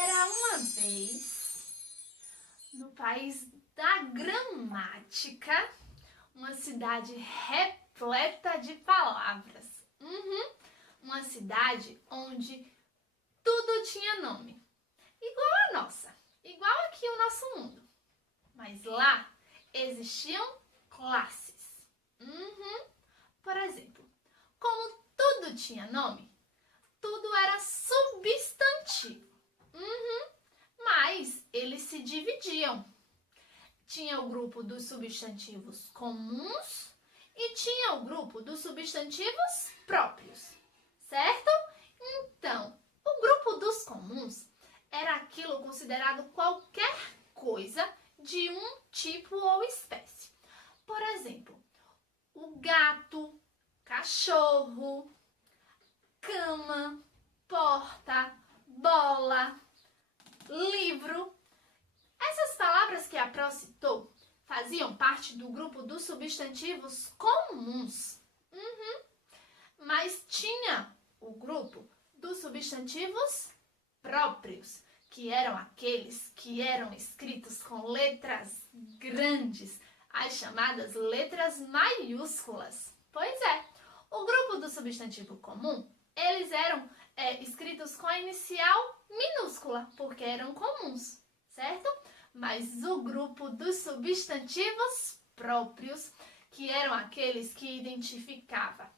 Era uma vez, no país da gramática, uma cidade repleta de palavras. Uma cidade onde tudo tinha nome. Igual a nossa, igual aqui o nosso mundo. Mas lá existiam classes. Por exemplo, como tudo tinha nome, tudo era substantivo. Mas eles se dividiam. Tinha o grupo dos substantivos comuns e tinha o grupo dos substantivos próprios, certo? Então, o grupo dos comuns era aquilo considerado qualquer coisa de um tipo ou espécie. Por exemplo, o gato, cachorro, cama, porta, bola, livro. Essas palavras que a Pró citou faziam parte do grupo dos substantivos comuns. Mas tinha o grupo dos substantivos próprios, que eram aqueles que eram escritos com letras grandes, as chamadas letras maiúsculas. Pois é, o grupo do substantivo comum, eles eram escritos com a inicial minúscula, porque eram comuns, certo? Mas o grupo dos substantivos próprios, que eram aqueles que identificava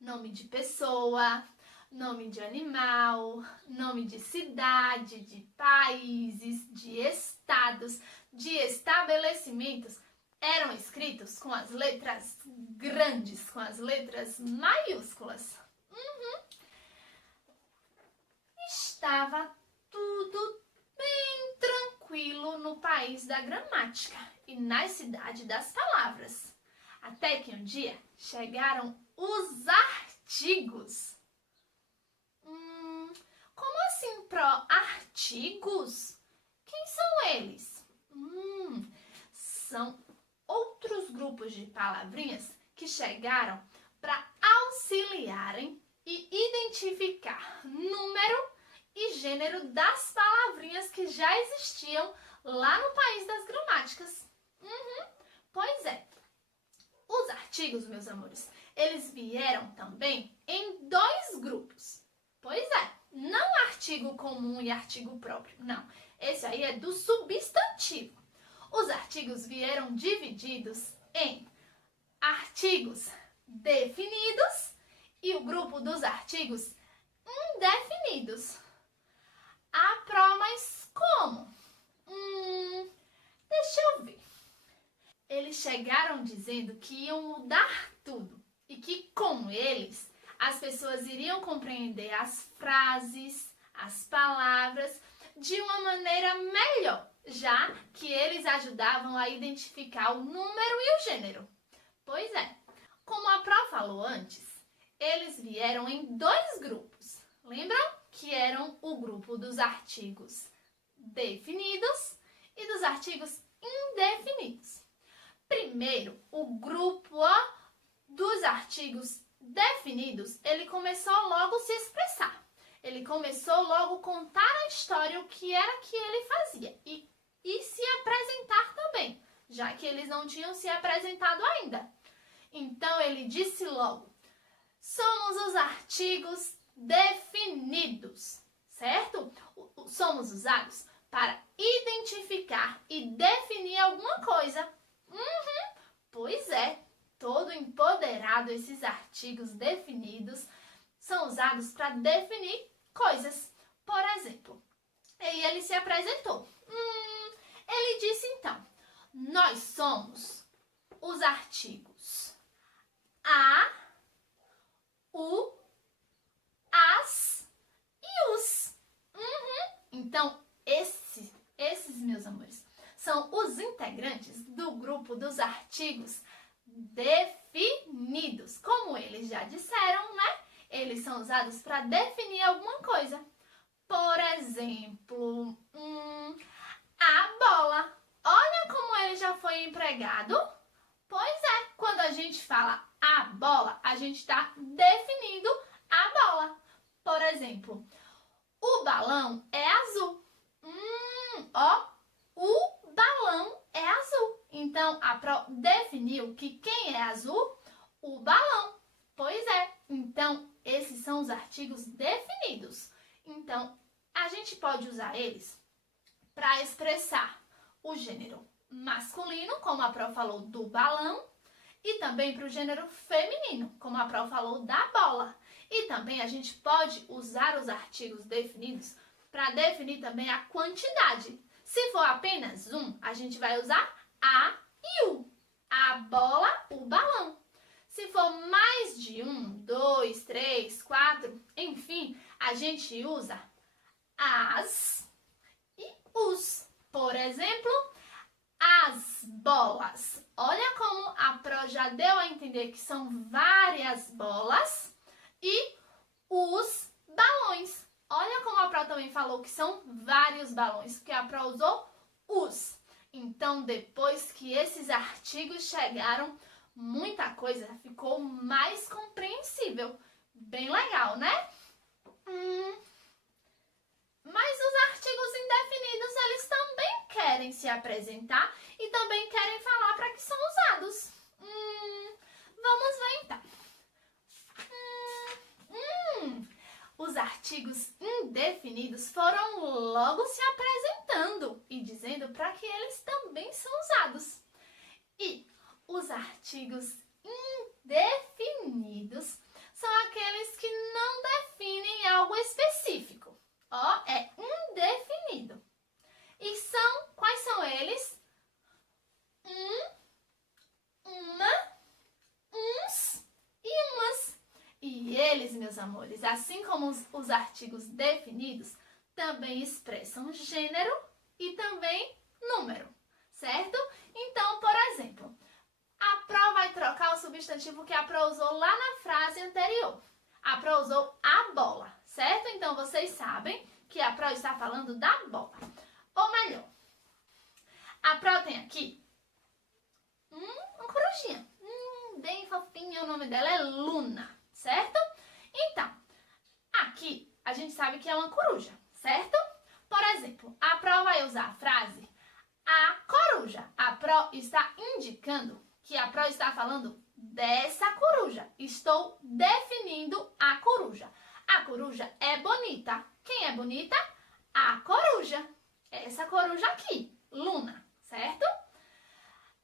nome de pessoa, nome de animal, nome de cidade, de países, de estados, de estabelecimentos, eram escritos com as letras grandes, com as letras maiúsculas. Estava tudo bem tranquilo no país da gramática e na cidade das palavras. Até que um dia chegaram os artigos. Como assim, Pró? Artigos? Quem são eles? São outros grupos de palavrinhas que chegaram para auxiliarem e identificar número e gênero das palavrinhas que já existiam lá no país das gramáticas. Pois é. Os artigos, meus amores, eles vieram também em dois grupos. Pois é, não artigo comum e artigo próprio, não. Esse aí é do substantivo. Os artigos vieram divididos em artigos definidos e o grupo dos artigos indefinidos. Pró, mas como? Deixa eu ver. Eles chegaram dizendo que iam mudar tudo e que com eles as pessoas iriam compreender as frases, as palavras de uma maneira melhor, já que eles ajudavam a identificar o número e o gênero. Pois é, como a Pró falou antes, eles vieram em dois grupos. Lembram que eram o grupo dos artigos definidos e dos artigos indefinidos? Primeiro, o grupo dos artigos definidos, ele começou logo a se expressar. Ele começou logo a contar a história, o que era que ele fazia. E se apresentar também, já que eles não tinham se apresentado ainda. Então, ele disse logo, somos os artigos definidos, certo? Somos usados para identificar e definir alguma coisa. Pois é, todo empoderado, esses artigos definidos são usados para definir coisas. Por exemplo, e ele se apresentou. Ele disse então, nós somos os artigos a, o, as e os. Então, esses, meus amores, são os integrantes do grupo dos artigos definidos. Como eles já disseram, né? Eles são usados para definir alguma coisa. Por exemplo, a bola. Olha como ele já foi empregado. Pois é, quando a gente fala a bola, a gente está definindo a bola. Por exemplo, o balão é azul. ó, o balão é azul. Então, a Pro definiu que quem é azul? O balão. Pois é. Então, esses são os artigos definidos. Então, a gente pode usar eles para expressar o gênero masculino, como a Pro falou, do balão, e também para o gênero feminino, como a Pro falou, da bola. E também a gente pode usar os artigos definidos para definir também a quantidade. Se for apenas um, a gente vai usar a e o. A bola, o balão. Se for mais de um, dois, três, quatro, enfim, a gente usa as e os. Por exemplo, as bolas. Olha como a Pro já deu a entender que são várias bolas. E os balões. Olha como a Pro também falou que são vários balões, porque a Pro usou os. Então, depois que esses artigos chegaram, muita coisa ficou mais compreensível. Bem legal, né? Mas os artigos indefinidos, eles também querem se apresentar e também querem falar para que são usados. Vamos ver então. Os artigos indefinidos foram logo se apresentando e dizendo para que eles também são usados. E os artigos indefinidos são aqueles que não definem algo específico. Ó, é indefinido. E quais são eles? Uma, uns e umas. E eles, meus amores, assim como os artigos definidos, também expressam gênero e também número, certo? Então, por exemplo, a Pro vai trocar o substantivo que a Pro usou lá na frase anterior. A Pro usou a bola, certo? Então, vocês sabem que a Pro está falando da bola. Ou melhor, a Pro tem aqui uma corujinha, bem fofinha, o nome dela é Luna, certo? Então, aqui a gente sabe que é uma coruja, certo? Por exemplo, a Pro vai usar a frase a coruja. A Pro está indicando que a Pro está falando dessa coruja. Estou definindo a coruja. A coruja é bonita. Quem é bonita? A coruja. Essa coruja aqui, Luna, certo?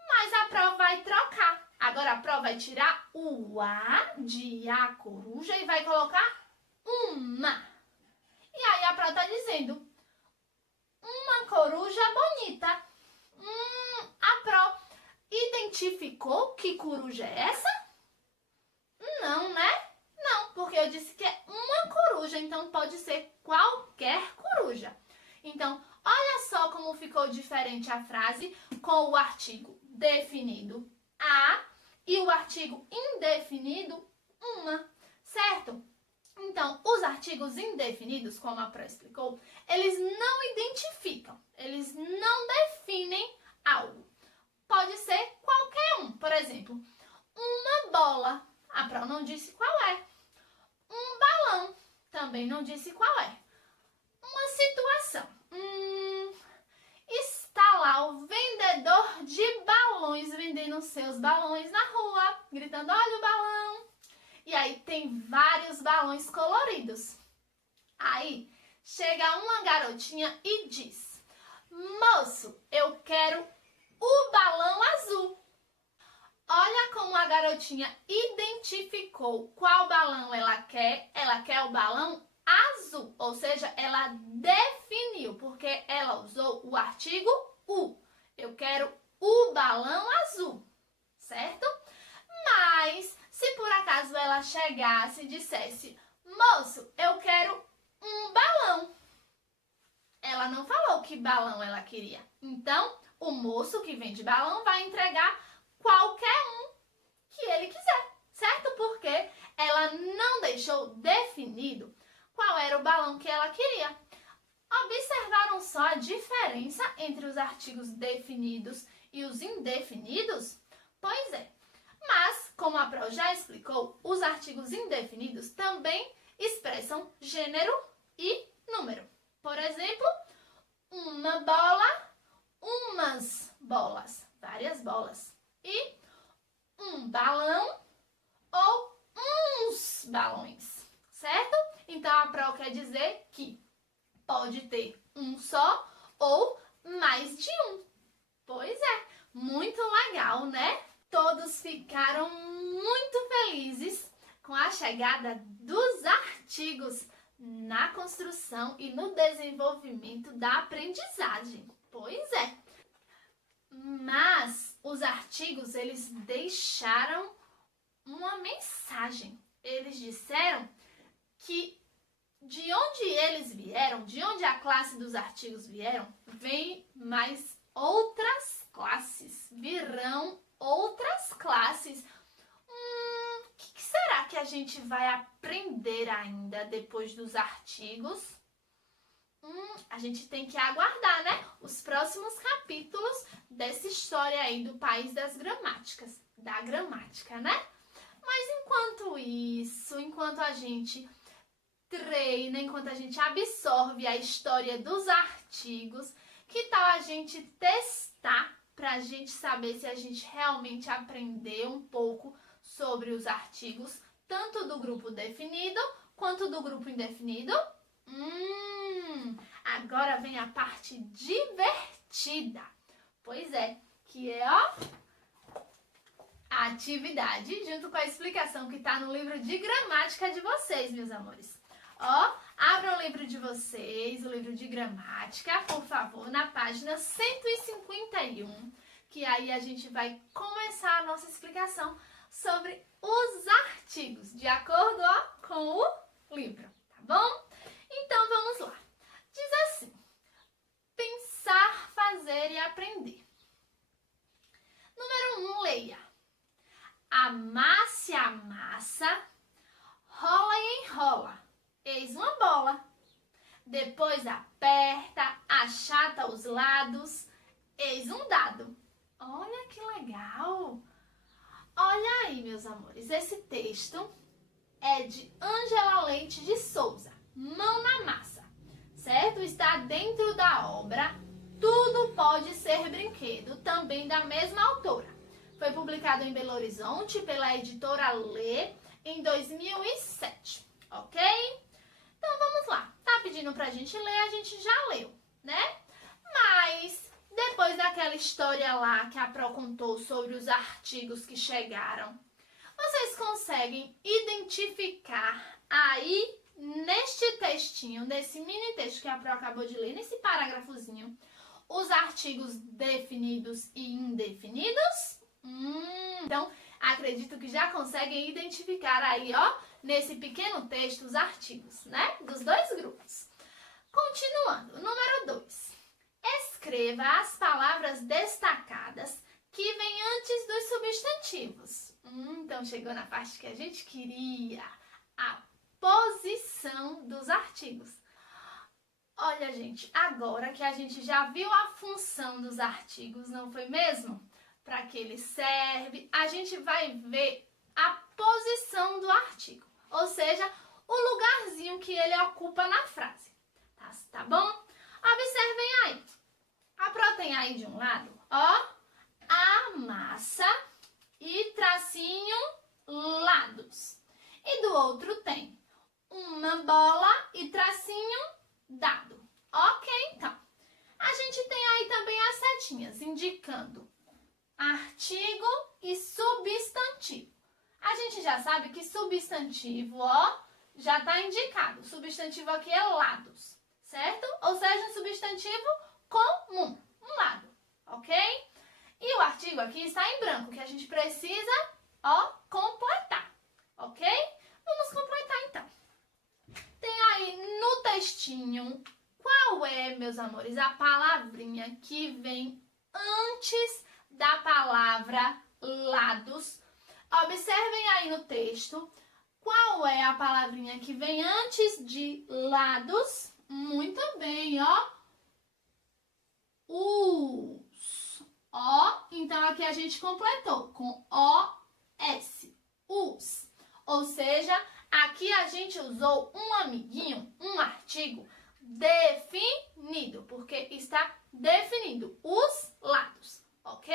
Mas a Pro vai trocar. Agora a Pro vai tirar o A de a coruja e vai colocar uma. E aí a Pro está dizendo uma coruja bonita. A Pro identificou que coruja é essa? Não, né? Não, porque eu disse que é uma coruja, então pode ser qualquer coruja. Então, olha só como ficou diferente a frase com o artigo definido a e o artigo indefinido uma, certo? Então, os artigos indefinidos, como a Pro explicou, eles não identificam, eles não definem algo. Pode ser qualquer um, por exemplo, uma bola, a Pro não disse qual é. Um balão, também não disse qual é. Uma situação, está lá o vendedor de balões vendendo seus balões na rua, gritando, olha o balão. E aí tem vários balões coloridos. Aí chega uma garotinha e diz, moço, eu quero o balão azul. Olha como a garotinha identificou qual balão ela quer. Ela quer o balão azul, ou seja, ela definiu, porque ela usou o artigo o. Eu quero o balão azul, certo? Mas, se por acaso ela chegasse e dissesse, moço, eu quero um balão. Ela não falou que balão ela queria. Então, o moço que vende balão vai entregar qualquer um que ele quiser, certo? Porque ela não deixou definido qual era o balão que ela queria. Observaram só a diferença entre os artigos definidos e os indefinidos? Pois é. Mas, como a Pro já explicou, os artigos indefinidos também expressam gênero e número. Por exemplo, uma bola, umas bolas, várias bolas. E um balão ou uns balões, certo? Então, a Pro quer dizer que pode ter um só ou mais de um. Pois é, muito legal, né? Todos ficaram muito felizes com a chegada dos artigos na construção e no desenvolvimento da aprendizagem. Pois é. Mas os artigos, eles deixaram uma mensagem. Eles disseram que de onde eles vieram, de onde a classe dos artigos vieram, vem mais outras classes. Virão outras classes. O que será que a gente vai aprender ainda depois dos artigos? A gente tem que aguardar, né? Os próximos capítulos dessa história aí do país das gramáticas, da gramática, né? Mas enquanto isso, enquanto a gente treina, enquanto a gente absorve a história dos artigos, que tal a gente testar para a gente saber se a gente realmente aprendeu um pouco sobre os artigos, tanto do grupo definido quanto do grupo indefinido? Agora vem a parte divertida. Pois é, que é, ó, a atividade, junto com a explicação que está no livro de gramática de vocês, meus amores. Ó, abram o livro de vocês, o livro de gramática, por favor, na página 151, que aí a gente vai começar a nossa explicação sobre os artigos, de acordo, ó, com o livro, tá bom? Então, vamos lá. Diz assim: pensar, fazer e aprender. Número 1, leia. Amasse a massa, rola e enrola. Eis uma bola. Depois aperta, achata os lados. Eis um dado. Olha que legal! Olha aí, meus amores, esse texto é de Ângela Leite de Souza, Mão na Massa, certo? Está dentro da obra Tudo Pode Ser Brinquedo, também da mesma autora. Foi publicado em Belo Horizonte pela editora Lê em 2007, ok? Então vamos lá, tá pedindo pra gente ler, a gente já leu, né? Mas depois daquela história lá que a Pro contou sobre os artigos que chegaram, vocês conseguem identificar aí neste textinho, nesse mini texto que a Pro acabou de ler, nesse parágrafozinho, os artigos definidos e indefinidos? Então, acredito que já conseguem identificar aí, ó, nesse pequeno texto, os artigos, né? Dos dois grupos. Continuando, número 2. Escreva as palavras destacadas que vêm antes dos substantivos. Então, chegou na parte que a gente queria, a posição dos artigos. Olha, gente, agora que a gente já viu a função dos artigos, não foi mesmo? Para que ele serve, a gente vai ver a posição do artigo, ou seja, o lugarzinho que ele ocupa na frase. Tá bom? Observem aí. A Pro tem aí de um lado, ó, a massa e tracinho lados. E do outro tem uma bola e tracinho dado. Ok, então. A gente tem aí também as setinhas indicando artigo e substantivo. A gente já sabe que substantivo, ó, já está indicado. O substantivo aqui é lados, certo? Ou seja, um substantivo comum, um lado, ok? E o artigo aqui está em branco, que a gente precisa, ó, completar, ok? Vamos completar então. Tem aí no textinho, qual é, meus amores, a palavrinha que vem antes da palavra lados? Observem aí no texto, qual é a palavrinha que vem antes de lados? Muito bem, ó. Os. Ó, então aqui a gente completou com O-S. Os. Ou seja, aqui a gente usou um amiguinho, um artigo definido, porque está definido os lados, ok?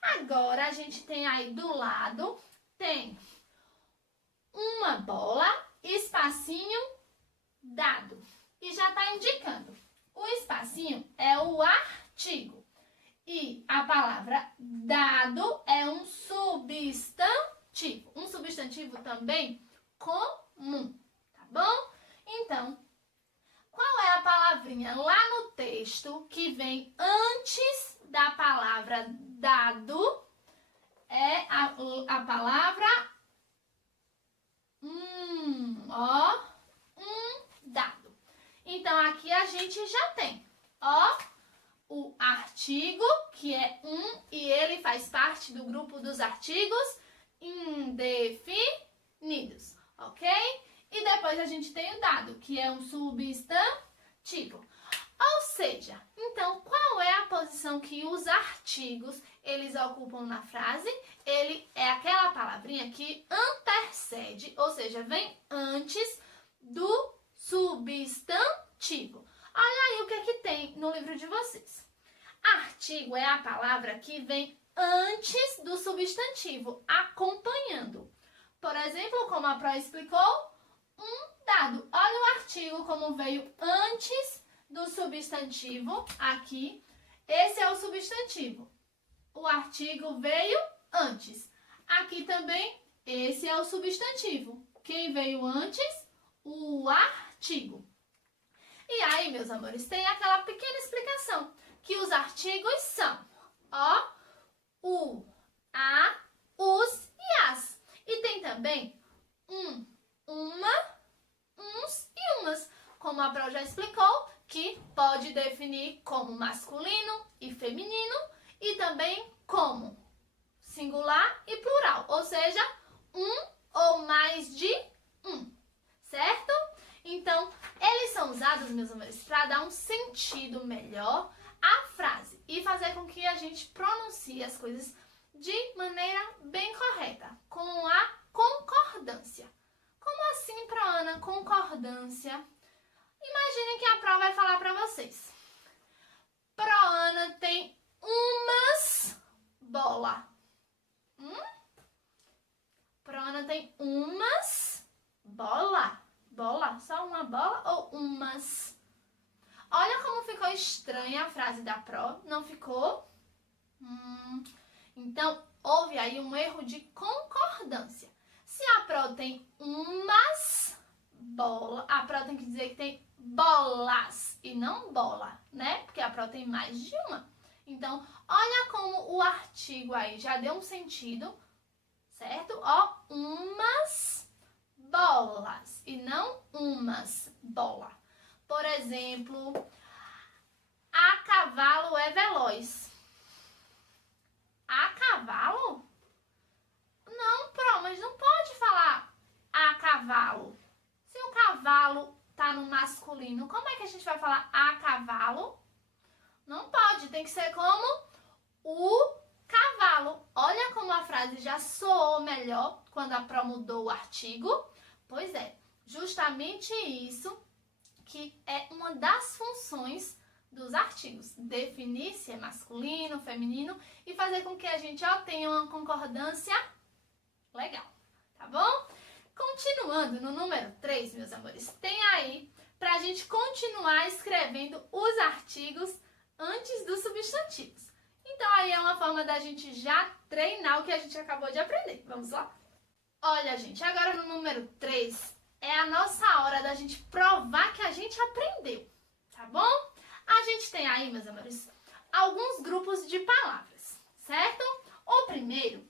Agora, a gente tem aí do lado, tem uma bola, espacinho, dado. E já está indicando. O espacinho é o artigo. E a palavra dado é um substantivo. Um substantivo também comum, tá bom? Então, qual é a palavrinha lá no texto que vem antes da palavra dado? É a palavra dado. Então, aqui a gente já tem, o artigo, que é e ele faz parte do grupo dos artigos indefinidos, ok? E depois a gente tem o dado, que é um substantivo. Ou seja, então, qual é a posição que os artigos, eles ocupam na frase? Ele é aquela palavrinha que antecede, ou seja, vem antes do substantivo. Olha aí o que é que tem no livro de vocês. Artigo é a palavra que vem antes do substantivo, acompanhando. Por exemplo, como a Pro explicou, um dado. Olha o artigo como veio antes do substantivo aqui. Esse é o substantivo. O artigo veio antes. Aqui também, esse é o substantivo. Quem veio antes? O artigo. E aí, meus amores, tem aquela pequena explicação, que os artigos são, o, a, os e as. E tem também uma, uns e umas, como a Pro já explicou, que pode definir como masculino e feminino e também como singular e plural, ou seja, um ou mais de um, certo? Então, eles são usados, meus amores, para dar um sentido melhor à frase e fazer com que a gente pronuncie as coisas de maneira bem correta, com a concordância. Como assim, Pro Ana, concordância? Imaginem que a Pro vai falar para vocês. Pro Ana tem umas bola. Pro Ana tem umas bola. Bola? Só uma bola ou umas? Olha como ficou estranha a frase da Pro. Não ficou? Então, houve aí um erro de concordância. Se a Pro tem umas bolas, a Pro tem que dizer que tem bolas e não bola, né? Porque a Pro tem mais de uma. Então, olha como o artigo aí já deu um sentido, certo? Umas bolas e não umas bola. Por exemplo, a cavalo é veloz. A cavalo? Não, Pro, mas não pode falar a cavalo. Se o cavalo tá no masculino, como é que a gente vai falar a cavalo? Não pode, tem que ser como o cavalo. Olha como a frase já soou melhor quando a Pro mudou o artigo. Pois é, justamente isso que é uma das funções dos artigos. Definir se é masculino, feminino e fazer com que a gente tenha uma concordância legal, tá bom? Continuando no número 3, meus amores, tem aí pra gente continuar escrevendo os artigos antes dos substantivos. Então aí é uma forma da gente já treinar o que a gente acabou de aprender. Vamos lá? Olha, gente, agora no número 3 é a nossa hora da gente provar que a gente aprendeu, tá bom? A gente tem aí, meus amores, alguns grupos de palavras, certo? O primeiro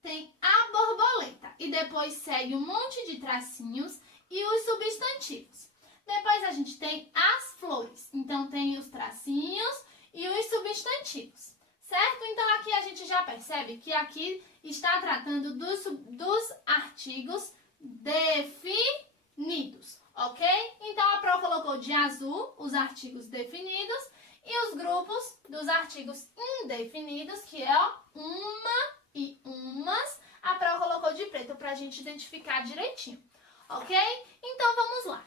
tem a borboleta e depois segue um monte de tracinhos e os substantivos. Depois a gente tem as flores, então tem os tracinhos e os substantivos, certo? Então aqui a gente já percebe que aqui está tratando dos artigos definidos, ok? Então a Pro colocou de azul os artigos definidos e os grupos dos artigos indefinidos, que é uma e umas, a Pro colocou de preto para a gente identificar direitinho, ok? Então vamos lá.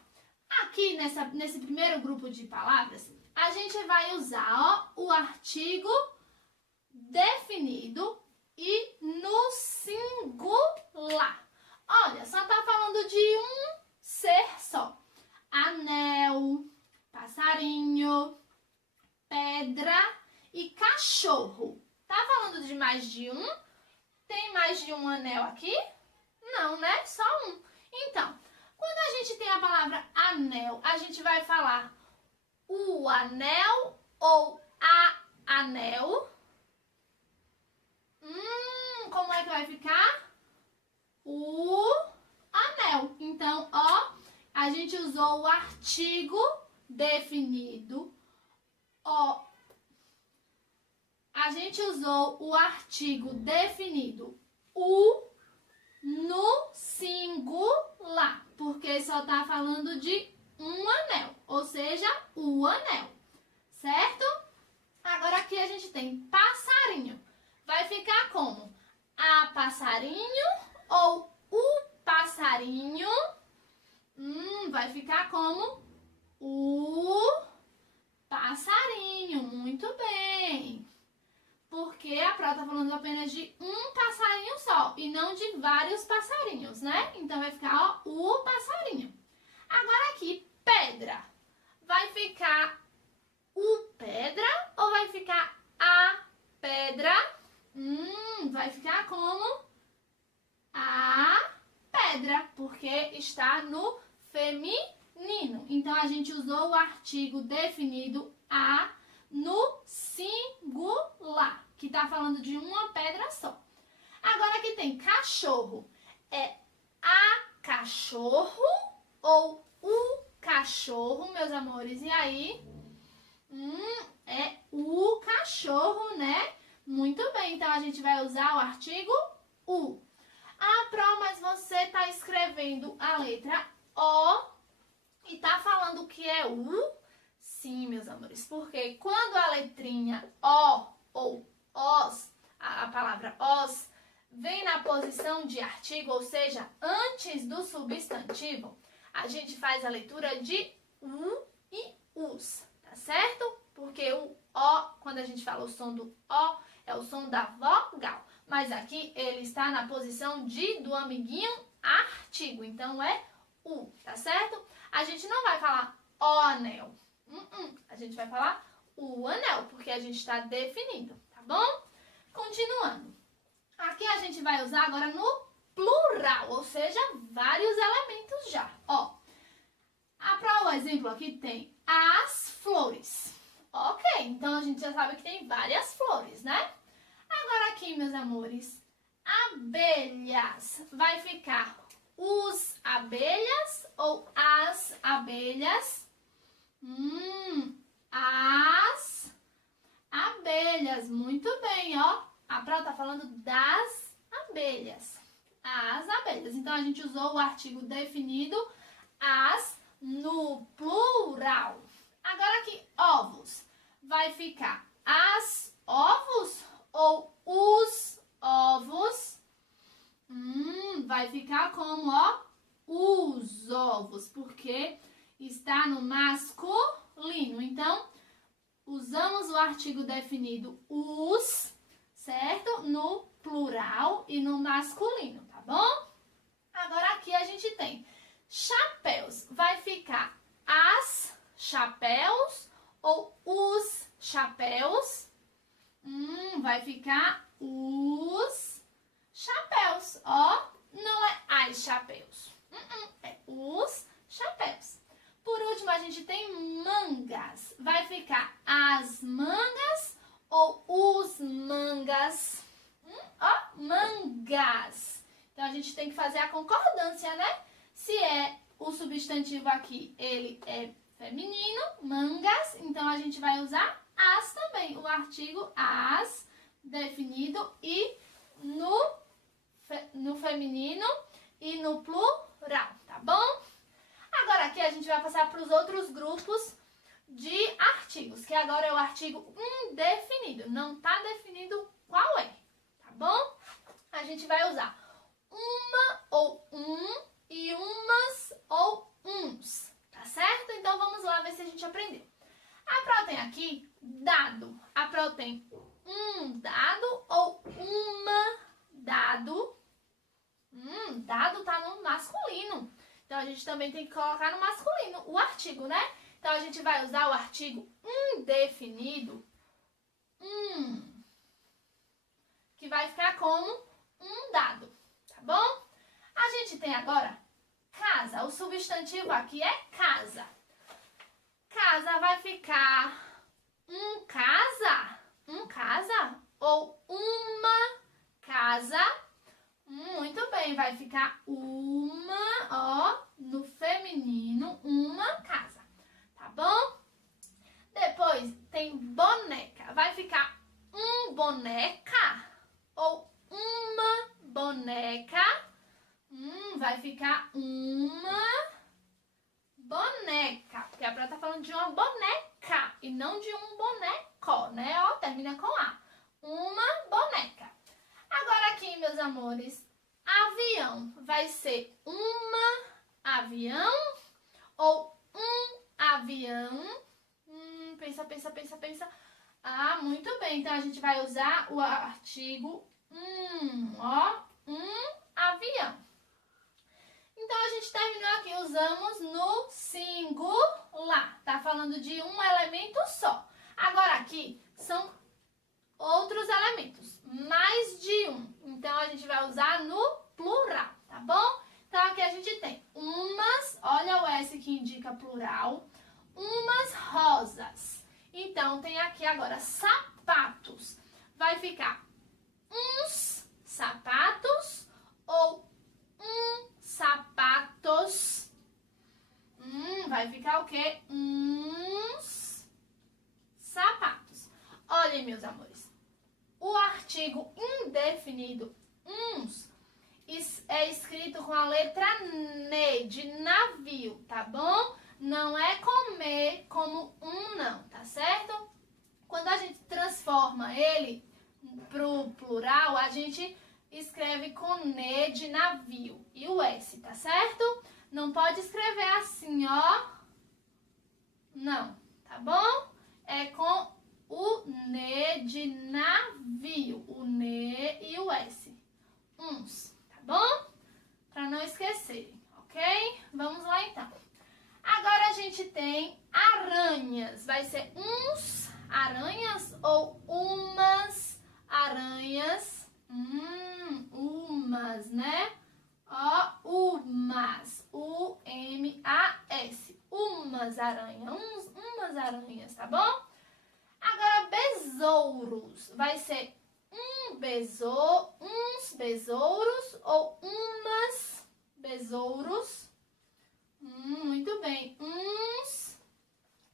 Aqui, nesse primeiro grupo de palavras, a gente vai usar, ó, o artigo definido e no singular. Olha, só tá falando de um ser só. Anel, passarinho, pedra e cachorro. Tá falando de mais de um? Tem mais de um anel aqui? Não, né? Só um. Então, quando a gente tem a palavra anel, a gente vai falar o anel ou a anel. Como é que vai ficar? O anel. Então, ó, a gente usou o artigo definido. Ó, a gente usou o artigo definido o no singular, porque só tá falando de um anel, ou seja, o anel, certo? Agora aqui a gente tem passarinho. Vai ficar como? A passarinho ou o passarinho? Vai ficar como o passarinho. Muito bem. Porque a Pró tá falando apenas de um passarinho só e não de vários passarinhos, né? Então vai ficar, ó, o passarinho. Agora aqui, pedra. Vai ficar o pedra ou vai ficar a pedra? Vai ficar como a pedra, porque está no feminino. Então, a gente usou o artigo definido a no singular, que está falando de uma pedra só. Agora, aqui tem cachorro. É a cachorro ou o cachorro, meus amores? E aí? É o cachorro, né? Muito bem, então a gente vai usar o artigo o. Ah, Pró, mas você está escrevendo a letra O e está falando que é o? Sim, meus amores, porque quando a letrinha O ou OS, a palavra OS, vem na posição de artigo, ou seja, antes do substantivo, a gente faz a leitura de U e US, tá certo? Porque o O, quando a gente fala o som do O, é o som da vogal. Mas aqui ele está na posição do amiguinho artigo. Então é U, tá certo? A gente não vai falar o anel. A gente vai falar o anel, porque a gente está definindo, tá bom? Continuando. Aqui a gente vai usar agora no plural, ou seja, vários elementos já. Ó, para o exemplo aqui tem as flores. Ok, então a gente já sabe que tem várias flores, né? Agora aqui, meus amores, abelhas. Vai ficar os abelhas ou as abelhas? As abelhas. Muito bem, ó. A Pró tá falando das abelhas. As abelhas. Então, a gente usou o artigo definido as no plural. Agora aqui, ovos. Vai ficar as ovos ou os ovos? Vai ficar como, ó, os ovos, porque está no masculino. Então, usamos o artigo definido os, certo? No plural e no masculino, tá bom? Agora aqui a gente tem chapéus. Vai ficar as chapéus ou os chapéus? Vai ficar os chapéus, ó. Não é as chapéus. É os chapéus. Por último, a gente tem mangas. Vai ficar as mangas ou os mangas? Ó, mangas. Então, a gente tem que fazer a concordância, né? Se é o substantivo aqui, ele é feminino, mangas, então a gente vai usar as também. O artigo as, definido e no feminino e no plural, tá bom? Agora aqui a gente vai passar para os outros grupos de artigos, que agora é o artigo indefinido. Não tá definido qual é, tá bom? A gente vai usar uma ou um e umas ou uns, tá tá certo? Então vamos lá ver se a gente aprendeu. A Pro tem aqui dado. A Pro tem um dado ou uma dado. Dado tá no masculino. Então a gente também tem que colocar no masculino o artigo, né? Então a gente vai usar o artigo indefinido, que vai ficar como um dado, tá bom? A gente tem agora casa. O substantivo aqui é casa. Casa vai ficar um casa ou uma casa. Muito bem, vai ficar uma, ó, no feminino, uma casa, tá bom? Depois tem boneca, vai ficar um boneca ou uma boneca. Vai ficar uma boneca, porque a Pro tá falando de uma boneca e não de um boneco, né? Ó, termina com A. Uma boneca. Agora aqui, meus amores, avião vai ser uma avião ou um avião? Pensa. Ah, muito bem. Então a gente vai usar o artigo um avião. Então a gente terminou aqui, usamos no singular. Tá falando de um elemento só. Agora aqui são outros elementos, mais de um. Então a gente vai usar no plural, tá bom? Então aqui a gente tem umas, olha o S que indica plural, umas rosas. Então tem aqui agora sapatos. Vai ficar uns sapatos ou sapatos. Vai ficar o quê? Uns sapatos. Olhem, meus amores. O artigo indefinido, uns, é escrito com a letra N de navio, tá bom? Não é comer como não, tá certo? Quando a gente transforma ele pro plural, a gente escreve com N de navio e o S, tá certo? Não pode escrever assim, ó. Não, tá bom? É com o N de navio, o N e o S. Uns, tá bom? Para não esquecerem, ok? Vamos lá então. Agora a gente tem aranhas. Vai ser uns aranhas ou umas aranhas? Umas, né? Ó, umas. U-M-A-S. Umas aranhas. Umas aranhas, tá bom? Agora, besouros. Vai ser uns besouros ou umas besouros. Muito bem. Uns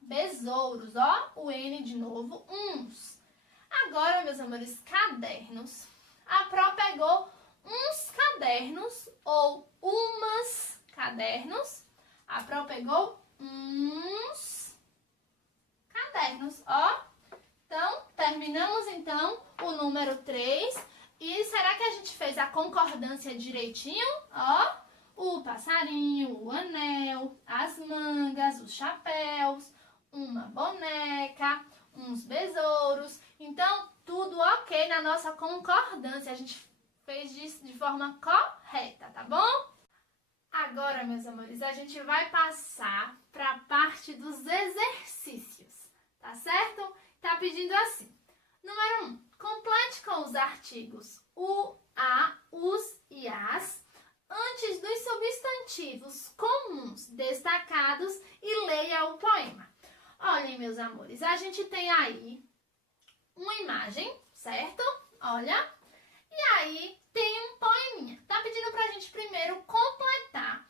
besouros, ó. O N de novo. Uns. Agora, meus amores, cadernos. A Pro pegou uns cadernos ou umas cadernos. A Pro pegou uns cadernos, ó. Então, terminamos então o número 3. E será que a gente fez a concordância direitinho? Ó, o passarinho, o anel, as mangas, os chapéus, uma boneca, uns besouros. Então, tudo ok na nossa concordância. A gente fez de forma correta, tá bom? Agora, meus amores, a gente vai passar para a parte dos exercícios, tá certo? Tá pedindo assim. Número 1. Complete com os artigos o, a, os e as antes dos substantivos comuns destacados e leia o poema. Olhem, meus amores, a gente tem aí uma imagem, certo? Olha. E aí tem um poeminha. Tá pedindo pra gente primeiro completar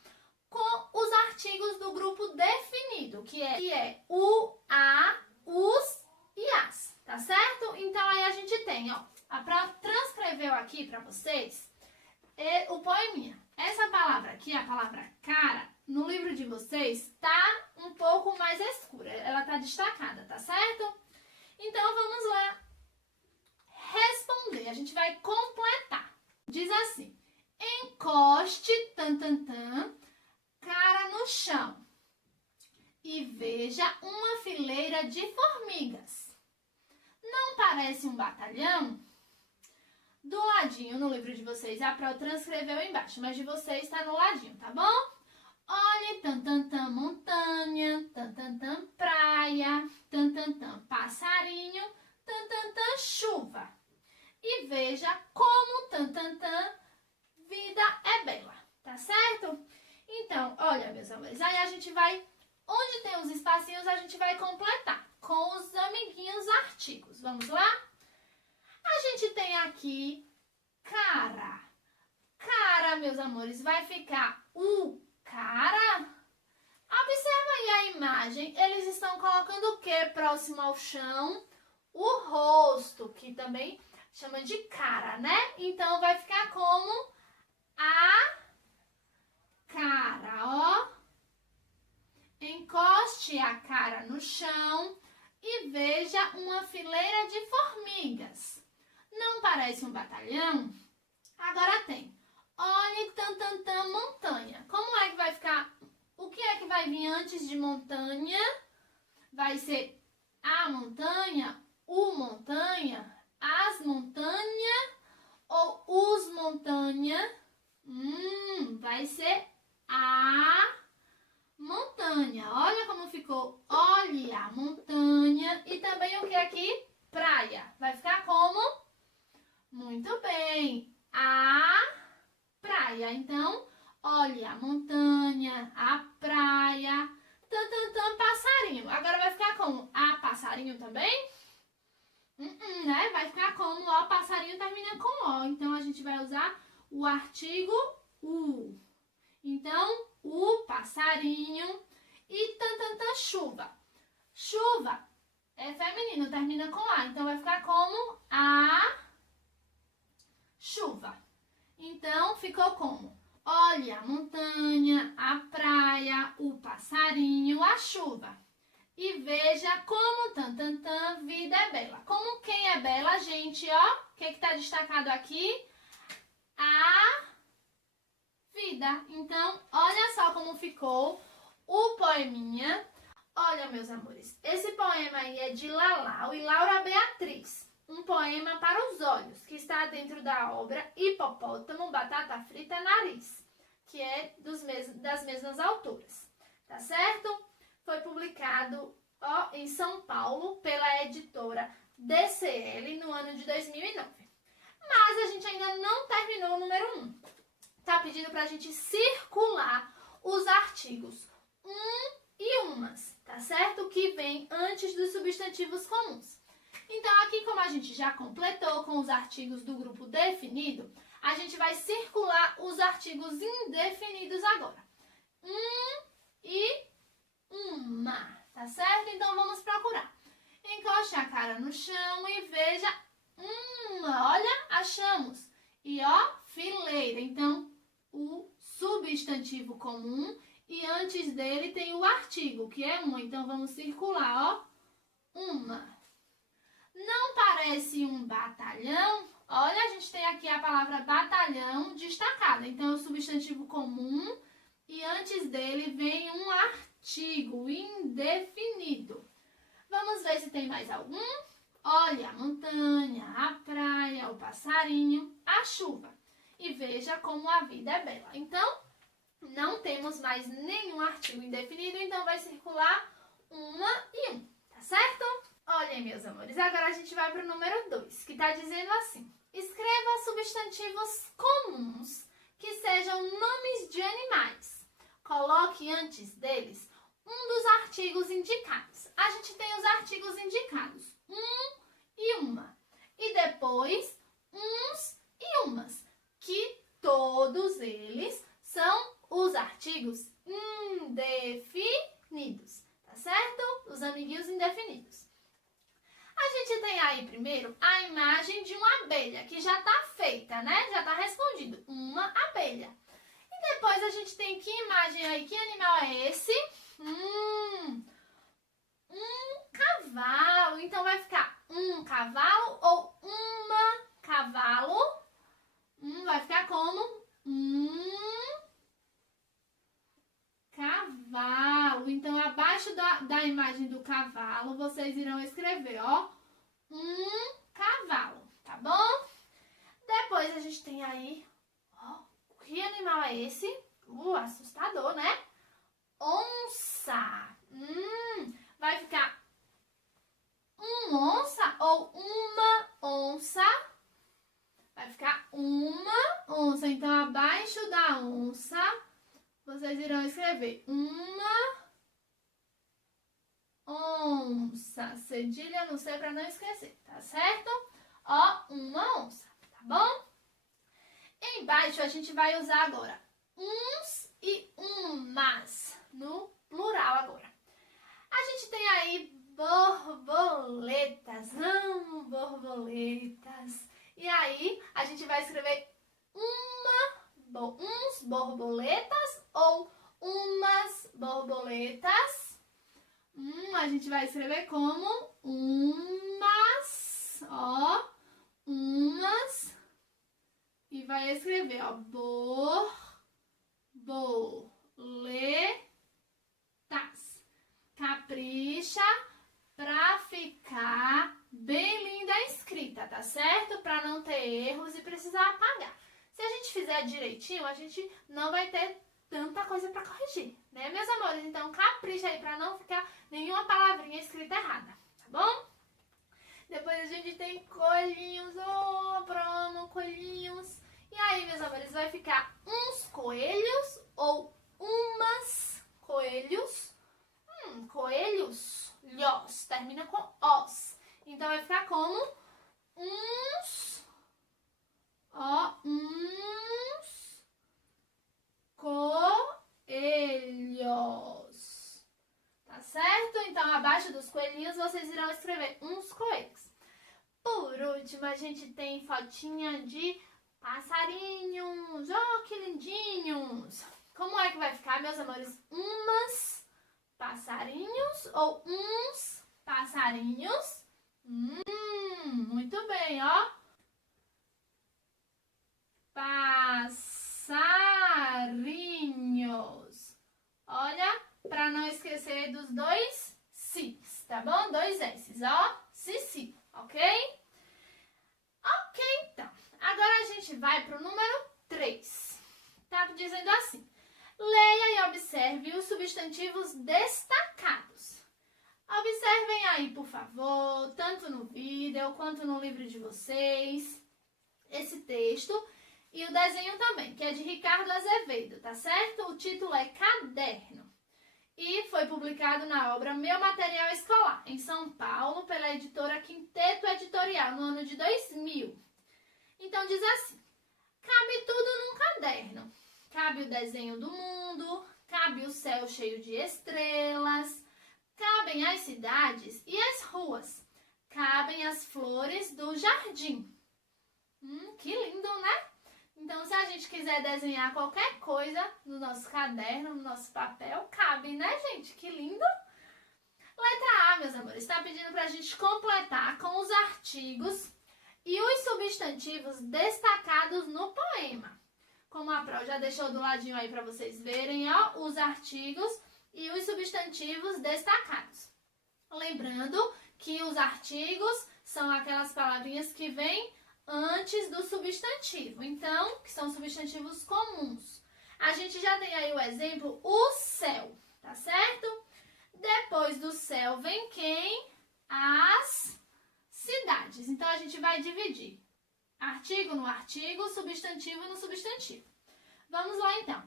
com os artigos do grupo definido, que é o, a, os e as, tá certo? Então aí a gente tem, ó, a Pro transcreveu aqui pra vocês o poeminha. Essa palavra aqui, a palavra cara, no livro de vocês tá um pouco mais escura, ela tá destacada, tá certo? Então vamos lá responder, a gente vai completar. Diz assim: encoste, cara no chão. e veja uma fileira de formigas. Não parece um batalhão? Do ladinho, no livro de vocês, a Pro transcreveu embaixo, mas de vocês está no ladinho, tá bom? Olhe, tan, tan, tan, montanha, tan, tan, tan, praia, tan, tan, tan, passarinho, tan, tan, tan, chuva. E veja como, tan, tan, tan, vida é bela, tá certo? Então, olha, meus amores, aí a gente vai, onde tem os espacinhos, a gente vai completar com os amiguinhos artigos. Vamos lá? A gente tem aqui cara. Cara, meus amores, vai ficar o cara. Observa aí a imagem. Eles estão colocando o que próximo ao chão? O rosto, que também chama de cara, né? Então, vai ficar como a cara, ó. Encoste a cara no chão e veja uma fileira de formigas. Não parece um batalhão? Agora tem. Olhe, tan, tan, tan, montanha. Como é que vai ficar? O que é que vai vir antes de montanha? Vai ser a montanha, o montanha, as montanhas ou os montanha? Vai ser a montanha. Olha como ficou. Olhe a montanha. E também o que aqui? Praia. Vai ficar como? Muito bem. A praia. Então, olhe a montanha, a praia. Tan, tan, tan, passarinho. Agora vai ficar como? A passarinho também? Né? Vai ficar como? O passarinho termina com O. Então, a gente vai usar o artigo o. Então, o passarinho e tan, tan, tan, chuva. Chuva é feminino, termina com A. Então, vai ficar como a chuva. Então, ficou como? Olhe a montanha, a praia, o passarinho, a chuva. E veja como, tan, tan, tan, vida é bela. Como quem é bela, gente, ó. O que está destacado aqui? A vida. Então, olha só como ficou o poeminha. Olha, meus amores, esse poema aí é de Lalau e Laura Beatriz. Um poema para os olhos, que está dentro da obra Hipopótamo, Batata Frita, Nariz, que é das mesmas autoras, tá certo? Foi publicado em São Paulo pela editora DCL no ano de 2009. Mas a gente ainda não terminou o número 1. Tá pedindo pra gente circular os artigos e umas, tá certo? Que vem antes dos substantivos comuns. Então, aqui como a gente já completou com os artigos do grupo definido, a gente vai circular os artigos indefinidos agora. E uma, tá certo? Então, vamos procurar. Encoste a cara no chão e veja uma. Olha, achamos. E, ó, fileira. Então, o substantivo comum e antes dele tem o artigo, que é uma. Então, vamos circular, ó, uma. Não parece um batalhão? Olha, a gente tem aqui a palavra batalhão destacada. Então, é o substantivo comum e antes dele vem um artigo indefinido. Vamos ver se tem mais algum? Olha, a montanha, a praia, o passarinho, a chuva. E veja como a vida é bela. Então, não temos mais nenhum artigo indefinido, então vai circular uma e um, tá certo? Olhem, meus amores, agora a gente vai para o número 2, que está dizendo assim. Escreva substantivos comuns que sejam nomes de animais. Coloque antes deles um dos artigos indicados. A gente tem os artigos indicados, um e uma. E depois, uns e umas, que todos eles são os artigos indefinidos, tá certo? Os amiguinhos indefinidos. A gente tem aí primeiro a imagem de uma abelha, que já está feita, né? Já está respondido, uma abelha. E depois a gente tem que imagem aí, que animal é esse? Um cavalo. Então vai ficar um cavalo ou uma cavalo. Vai ficar como um cavalo. Então abaixo abaixo da imagem do cavalo, vocês irão escrever, ó, um cavalo, tá bom? Depois a gente tem aí, ó, que animal é esse? Assustador, né? Onça. Vai ficar onça ou uma onça? Vai ficar uma onça. Então, abaixo da onça, vocês irão escrever uma onça. Cedilha no C para não esquecer, tá certo? Ó, uma onça, tá bom? Embaixo a gente vai usar agora uns e umas, no plural agora. A gente tem aí borboletas, amo borboletas. E aí a gente vai escrever uns borboletas ou umas borboletas. A gente vai escrever como umas, ó, umas. E vai escrever, ó, borboletas. Capricha pra ficar bem linda a escrita, tá certo? Pra não ter erros e precisar apagar. Se a gente fizer direitinho, a gente não vai ter tanta coisa pra corrigir, né, meus amores? Então, capricha aí pra não ficar nenhuma palavrinha escrita errada, tá bom? Depois a gente tem coelhinhos, amo coelhinhos. E aí, meus amores, vai ficar uns coelhos ou umas coelhos. Coelhos, lhos, termina com os. Então, vai ficar como uns, ó, uns coelhos. Tá certo? Então, abaixo dos coelhinhos, vocês irão escrever uns coelhos. Por último, a gente tem fotinha de passarinhos. Oh, que lindinhos! Como é que vai ficar, meus amores? Umas passarinhos ou uns passarinhos? Muito bem, ó. Passarinhos. Olha, para não esquecer dos dois cis, tá bom? Dois S's, ó. Si, ok? Ok, então. Agora a gente vai pro número 3. Tá dizendo assim. Leia e observe os substantivos destacados. Observem aí, por favor, tanto no vídeo quanto no livro de vocês, esse texto e o desenho também, que é de Ricardo Azevedo, tá certo? O título é Caderno e foi publicado na obra Meu Material Escolar, em São Paulo, pela editora Quinteto Editorial, no ano de 2000. Então, diz assim, cabe tudo num caderno. Cabe o desenho do mundo, cabe o céu cheio de estrelas, cabem as cidades e as ruas, cabem as flores do jardim. Que lindo, né? Então, se a gente quiser desenhar qualquer coisa no nosso caderno, no nosso papel, cabe, né, gente? Que lindo! Letra A, meus amores, está pedindo para a gente completar com os artigos e os substantivos destacados no poema. Como a Pro já deixou do ladinho aí para vocês verem, ó, os artigos e os substantivos destacados. Lembrando que os artigos são aquelas palavrinhas que vêm antes do substantivo, então, que são substantivos comuns. A gente já tem aí o exemplo, o céu, tá certo? Depois do céu vem quem? As cidades. Então, a gente vai dividir artigo no artigo, substantivo no substantivo. Vamos lá, então.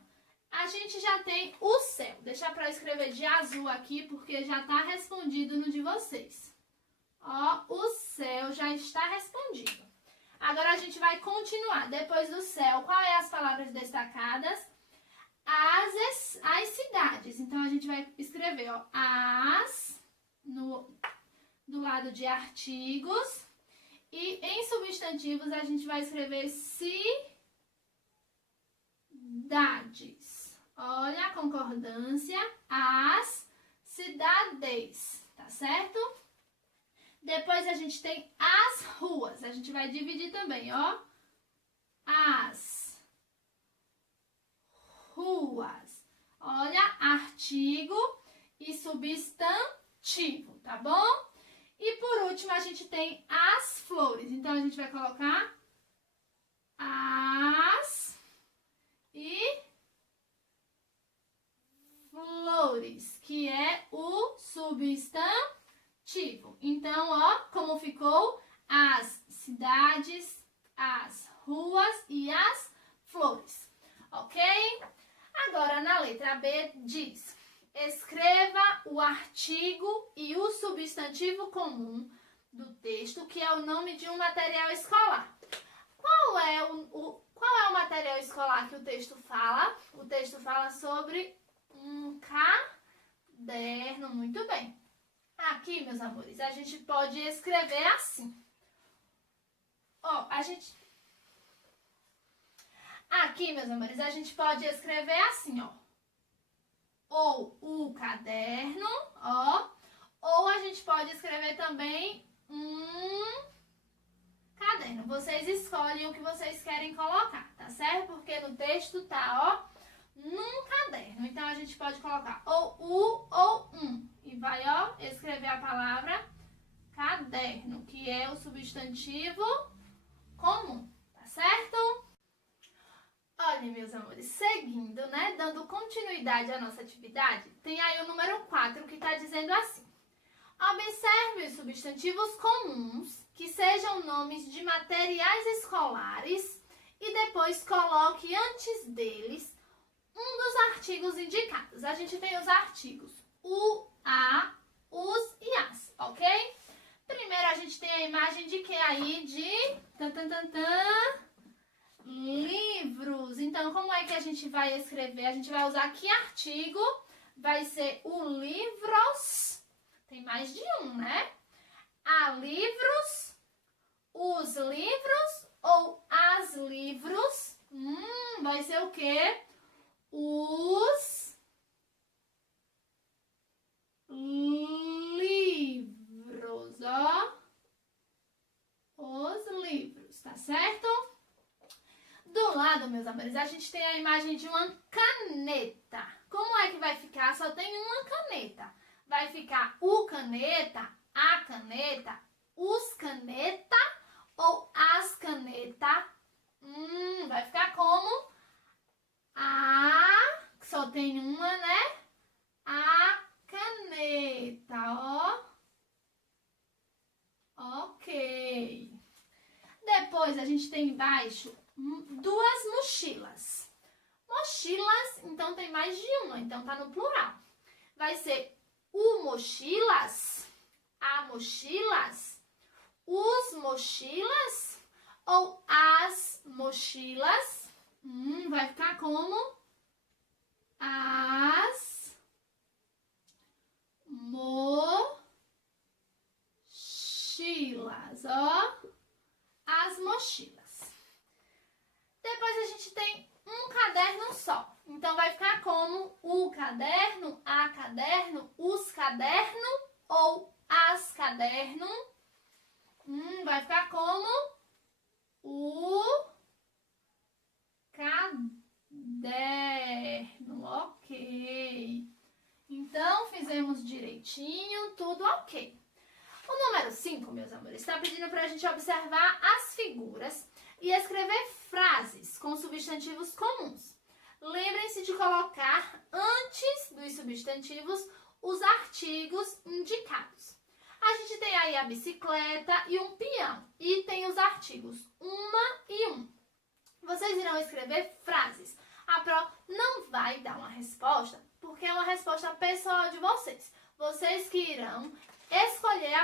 A gente já tem o céu. Deixa para eu escrever de azul aqui, porque já está respondido no de vocês. Ó, o céu já está respondido. Agora, a gente vai continuar. Depois do céu, qual é as palavras destacadas? As cidades. Então, a gente vai escrever, ó, do lado de artigos. E em substantivos, a gente vai escrever cidades. Olha a concordância. As cidades, tá certo? Depois a gente tem as ruas. A gente vai dividir também, ó. As ruas. Olha, artigo e substantivo, tá bom? E por último, a gente tem as flores. Então, a gente vai colocar as e flores, que é o substantivo. Então, ó, como ficou as cidades, as ruas e as flores, ok? Agora, na letra B, diz: escreva o artigo e o substantivo comum do texto, que é o nome de um material escolar. Qual é o material escolar que o texto fala? O texto fala sobre um caderno, muito bem. Aqui, meus amores, a gente pode escrever assim. Ó, Aqui, meus amores, a gente pode escrever assim, ó. Ou o caderno, ó. Ou a gente pode escrever também um caderno. Vocês escolhem o que vocês querem colocar, tá certo? Porque no texto tá, ó, num caderno. Então, a gente pode colocar ou o ou um. E vai, ó, escrever a palavra caderno, que é o substantivo comum, tá certo? Olha, meus amores, seguindo, né, dando continuidade à nossa atividade, tem aí o número 4 que tá dizendo assim: observe os substantivos comuns, que sejam nomes de materiais escolares, e depois coloque antes deles um dos artigos indicados. A gente tem os artigos o, a, os e as, ok? Primeiro a gente tem a imagem de que aí? De livros. Então, como é que a gente vai escrever? A gente vai usar que artigo? Vai ser o livros. Tem mais de um, né? A livros, os livros ou as livros. Vai ser o quê? Os livros, ó. Os livros, tá certo? Do lado, meus amores, a gente tem a imagem de uma caneta. Como é que vai ficar? Só tem uma caneta. Vai ficar o caneta, a caneta, os caneta ou as caneta? Vai ficar como? A, que só tem uma, né? A caneta, ó. Ok. Depois a gente tem embaixo duas mochilas. Mochilas, então tem mais de uma, então tá no plural. Vai ser o mochilas, a mochilas, os mochilas ou as mochilas. Vai ficar como? As mochilas, ó. As mochilas. Depois a gente tem um caderno só. Então, vai ficar como o caderno, a caderno, os caderno ou as caderno. Vai ficar como o caderno, ok. Então, fizemos direitinho, tudo ok. O número 5, meus amores, está pedindo para a gente observar as figuras e escrever frases com substantivos comuns. Lembrem-se de colocar antes dos substantivos os artigos indicados. A gente tem aí a bicicleta e um peão e tem os artigos uma e um. Vocês irão escrever frases. A Pro não vai dar uma resposta porque é uma resposta pessoal de vocês. Vocês que irão escolher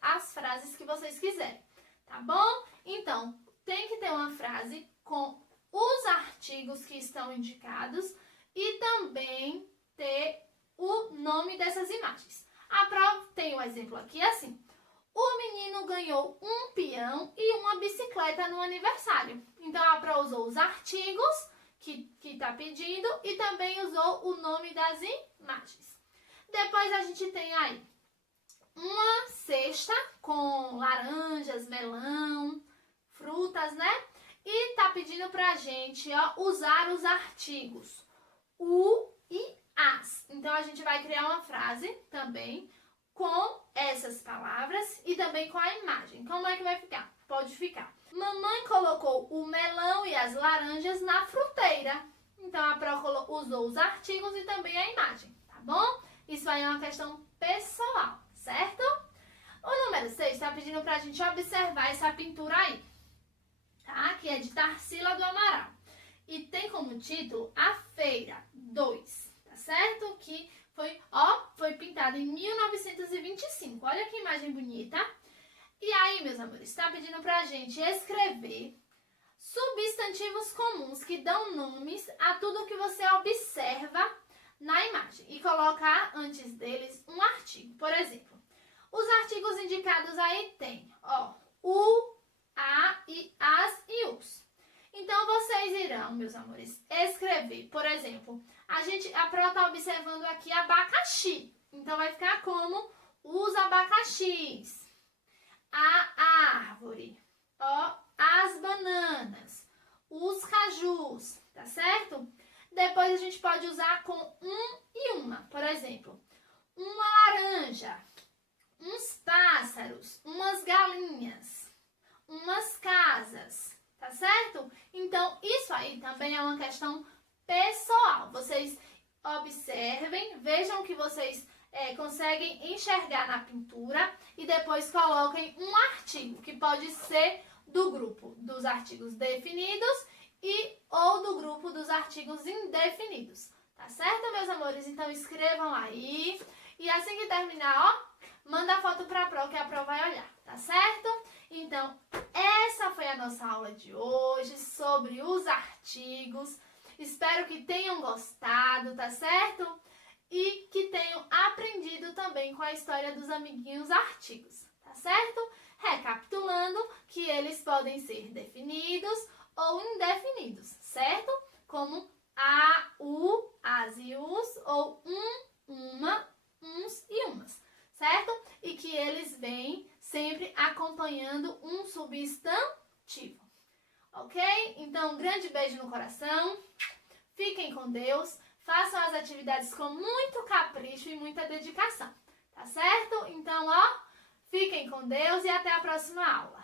as frases que vocês quiserem, tá bom? Então, tem que ter uma frase com os artigos que estão indicados e também ter o nome dessas imagens. A prova tem um exemplo aqui assim: o menino ganhou um peão e uma bicicleta no aniversário. Então, a prova usou os artigos que está pedindo e também usou o nome das imagens. Depois, a gente tem aí uma cesta com laranjas, melão, frutas, né? E tá pedindo pra gente, ó, usar os artigos o e as. Então, a gente vai criar uma frase também com essas palavras e também com a imagem. Como é que vai ficar? Pode ficar. Mamãe colocou o melão e as laranjas na fruteira. Então, a Pro usou os artigos e também a imagem, tá bom? Isso aí é uma questão pessoal, certo? O número 6 está pedindo pra gente observar essa pintura aí, tá? Que é de Tarsila do Amaral. E tem como título A Feira 2, tá certo? Que foi pintada em 1925. Olha que imagem bonita. E aí, meus amores, está pedindo pra gente escrever substantivos comuns que dão nomes a tudo que você observa na imagem e colocar antes deles um artigo. Por exemplo, os artigos indicados aí tem, o, a e as e os. Então, vocês irão, meus amores, escrever, por exemplo, a Pro está observando aqui abacaxi. Então, vai ficar como os abacaxis, a árvore, as bananas, os cajus, tá certo? Depois, a gente pode usar com um e uma. Por exemplo, uma laranja, uns pássaros, umas galinhas, umas casas. Tá certo? Então, isso aí também é uma questão pessoal. Vocês observem, vejam o que vocês conseguem enxergar na pintura e depois coloquem um artigo, que pode ser do grupo dos artigos definidos ou do grupo dos artigos indefinidos. Tá certo, meus amores? Então, escrevam aí. E assim que terminar, manda a foto pra Pro, que a Pro vai olhar. Tá certo? Então, essa foi a nossa aula de hoje sobre os artigos. Espero que tenham gostado, tá certo? E que tenham aprendido também com a história dos amiguinhos artigos, tá certo? Recapitulando que eles podem ser definidos ou indefinidos, certo? Como a, o, as e os, ou uma, uns e umas, certo? E que eles vêm sempre acompanhando um substantivo, ok? Então, um grande beijo no coração, fiquem com Deus, façam as atividades com muito capricho e muita dedicação, tá certo? Então, fiquem com Deus e até a próxima aula.